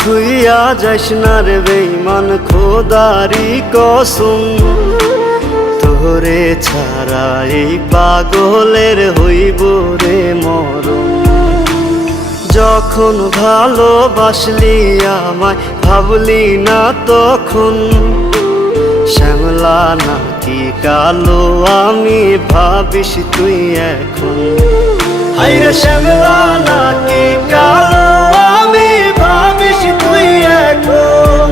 থুইয়া যাইস না রে বেঈমান, খোদারি কসম। তোরে ছাড়া এই পাগলের হইব রে মরণ। যখন ভালোবাসলি আমায় ভাবলি না তখন, শ্যামলা নাকি কালো আমি ভাবিস তুই এখন। হায়রে শ্যামলা নাকি কালো আমি ভাবিস তুই এখন।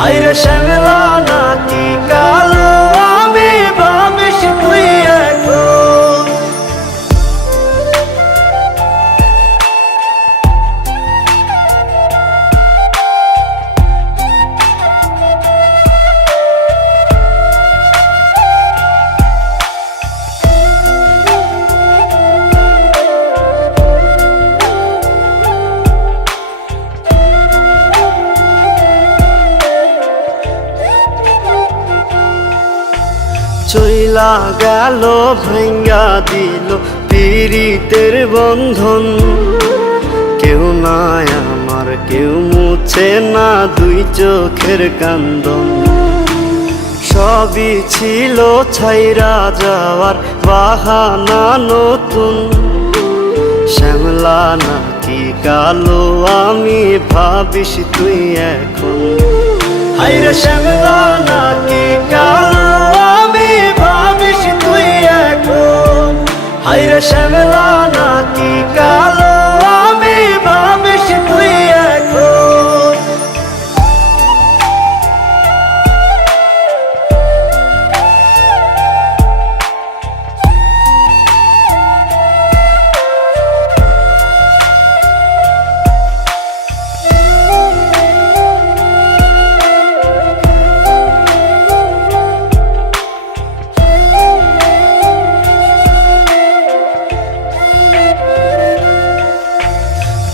হায়রে শ্যামলা নাকি কালো আমি ভাবিস তুই এখন। চইলা গেল ভাঙ্গা দিল পীড়িতের বন্ধন। কেউ নাই আমার, কেউ মুছে না দুই চোখের কান্দন। সবই ছিল ছাইরা যাওয়ার বাহানা নতুন। শ্যামলা নাকি কালো আমি ভাবিস তুই এখন। হায়রে শ্যামলা নাকি কালো আমি ভাবিস তুই এখন। হায়রে শ্যামলা নাকি কালো আমি ভাবিস তুই এখন।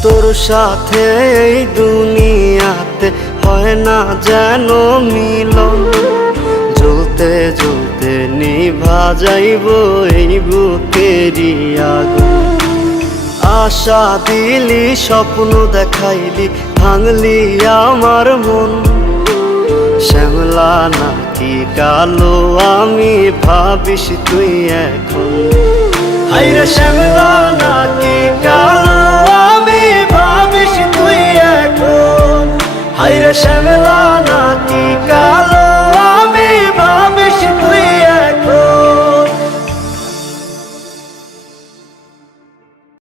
তোর সাথে এই দুনিয়াতে হয় না যেন মিলন। জ্বলতে জ্বলতে নিভা যাইব এই বুকেরই আগুন। আশা দিলি, স্বপ্ন দেখাইলি, ভাঙলি আমার মন। শ্যামলা নাকি কালো আমি ভাবিস তুই এখন। হায়রে শ্যামলা নাকি কালো আমি ভাবিস তুই এখন। হায়রে শ্যামলা